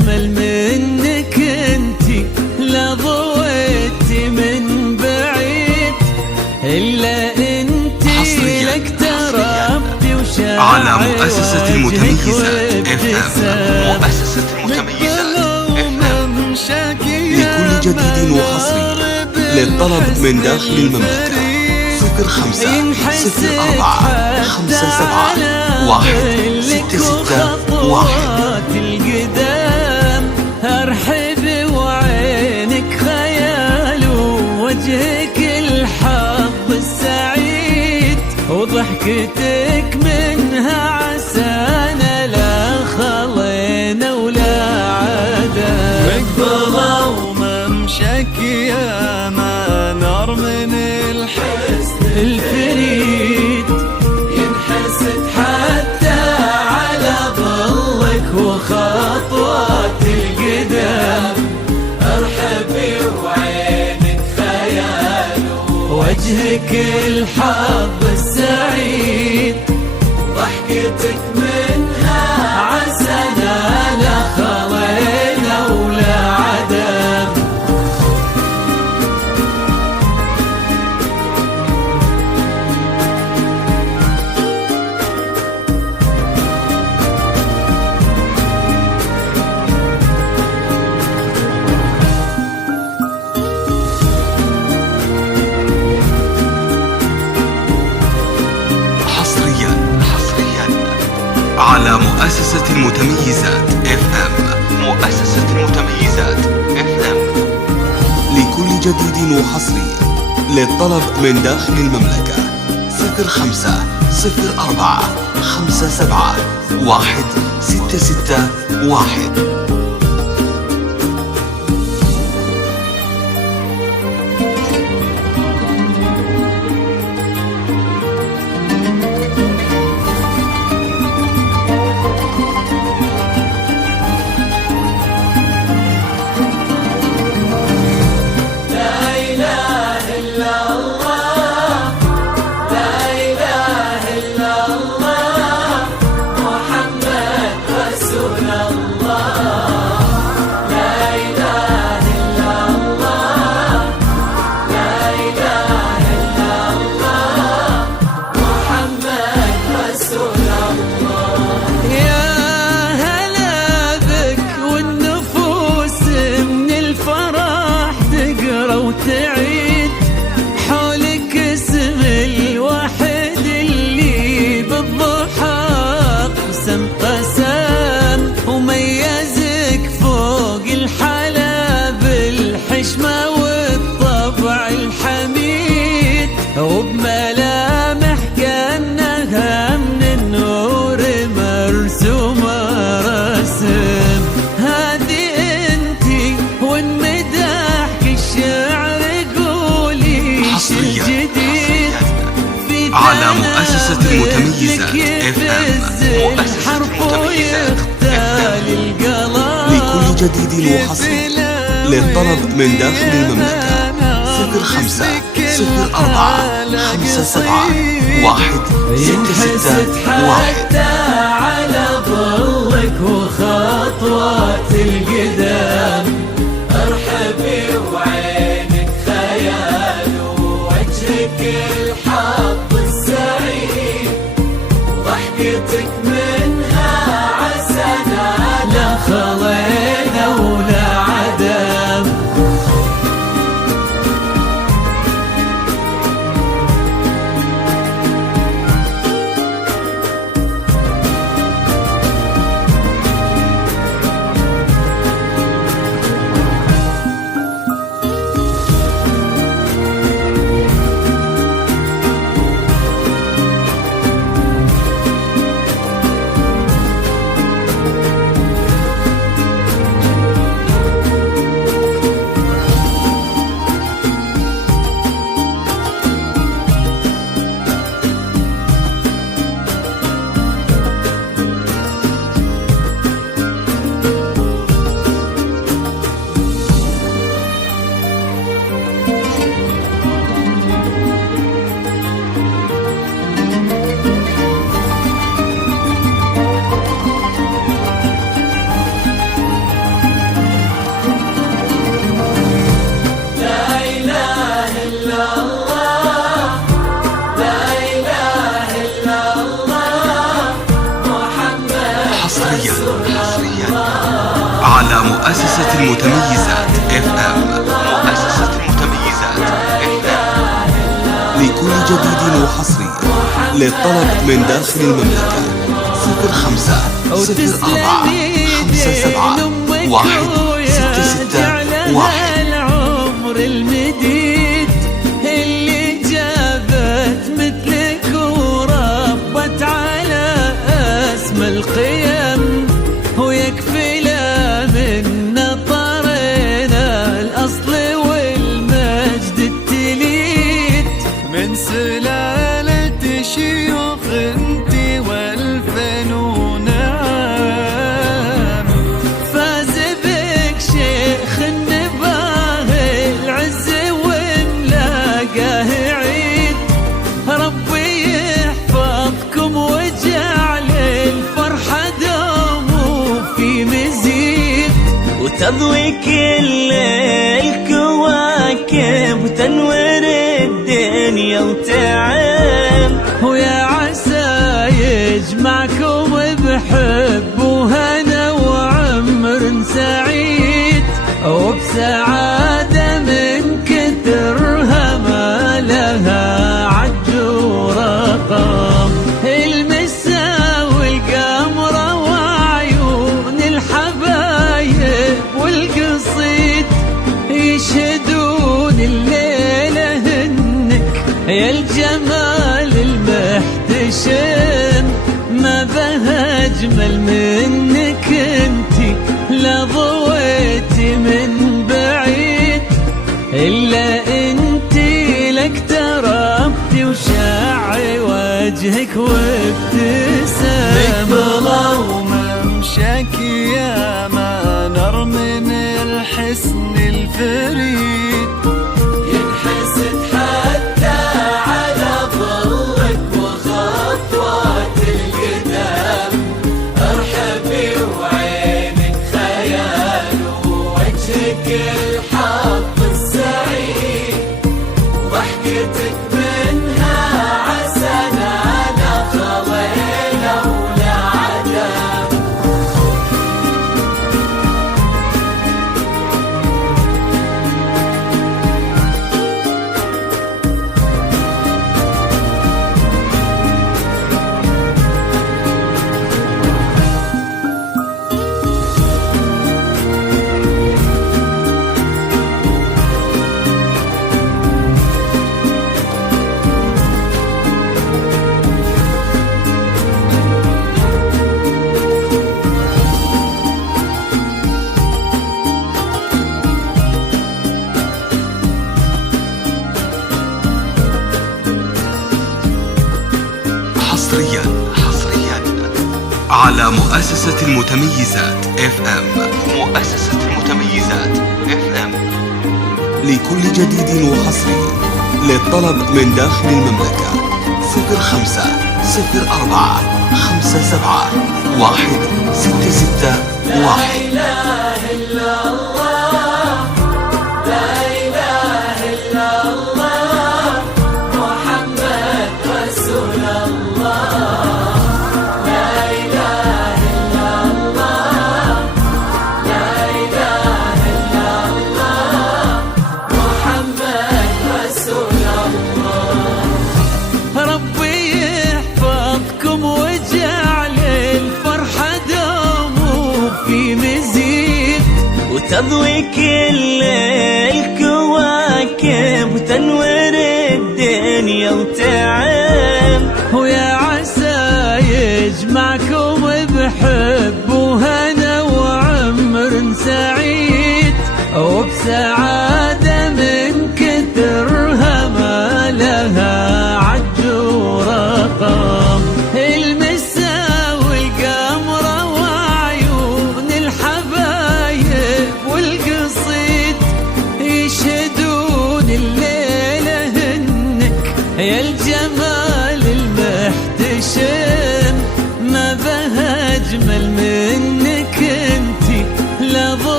أجمل منك انتي، لا ضويتي من بعيد إلا انتي، لك تربتي وشاعر على مؤسسة المتميزات FM. مؤسسة المتميزات FM لكل جديد وحصري للطلب من داخل المملكة 05 04 57 1 القدام أرحب وعينك خيال ووجهك الحظ السعيد، وضحكتك منها عسانا لا خلينا ولا عدا، مقبلة وممشك يا ما نار من الحسن الفريد، ينحسد حتى على ظلك وخطوات القدام، ارحبي وعينك خيال وجهك الحظ السعيد، ضحكتك منها عسنا لا خلينا ولا عدم. على مؤسسة المتميزات FM. مؤسسة المتميزات FM لكل جديد وحصري للطلب من داخل المملكة 05 04 57 1 تعيد حولك اسم الواحد اللي بالضحى قسم وميزك فوق الحلا بالحشمة والطبع الحميد، وبملامح كأنها من النور مرسومة رسم، هذه انتي والمداح الشعر جديد على مؤسسة المتميزات FM. مؤسسة المتميزات FM لكل جديد وحصري للطلب من داخل المملكة 05 04 57 1 على ظلك وخطوات القدام، ارحبي وعينك خيال وجهك الحظ السعيد، ضحكتك منها عسنا لا خلينا ولا عدم. على مؤسسة المتميزات FM. مؤسسة المتميزات FM لكل جديد وحصري للطلب من داخل المملكة 05 04 57 166 1. العمر المديد اللي جابت مثلك وربت على اسم القيم، ويكفي لا من نطرنا الاصل والمجد التليد، من سلالة شيوخ انت والفنون عام، فاز بك شيخ النباه العز وملاقاه عيد، ربي يحفظكم وجعل الفرحة دوم في مزيد، وتضوي كل الكواكب وتنور الدنيا وتعام، ويا عسى يجمعكم بحب وهنا وعمر سعيد، وبسعادة من كثرها ما لها عد ورقم، المسا والقمرة وعيون الحبايب والقصيد يشهدون الليلة هنك يا الجمال المحتشم، ما بها أجمل منك انتي لا ضويتي من بعيد، إلا انتي لك تربتي وشع وجهك وابتسام، بقبلة وممشاك يا منر من الحسن الفريد، ينحسد حتى على ظلك وخطوات القدام، ارحبي وعينك خيال ووجهك الحظ السعيد، ضحكتك منها عسنا لا خلينا ولا عدم. حصريا على مؤسسة المتميزات FM. مؤسسة المتميزات FM لكل جديد وحصري للطلب من داخل المملكة 05 04 57 166 1. لا إله إلا الله، لا إله إلا الله، محمد رسول الله، لا إله إلا الله، لا إله إلا الله، محمد رسول الله، ربي يحفظكم وجعل الفرحة دوم في مزيد، وتضوي كل الكواكب وتنور الدنيا وتعام، ويا عسى يجمعكم بحب وهنا وعمر سعيد، وبسعادة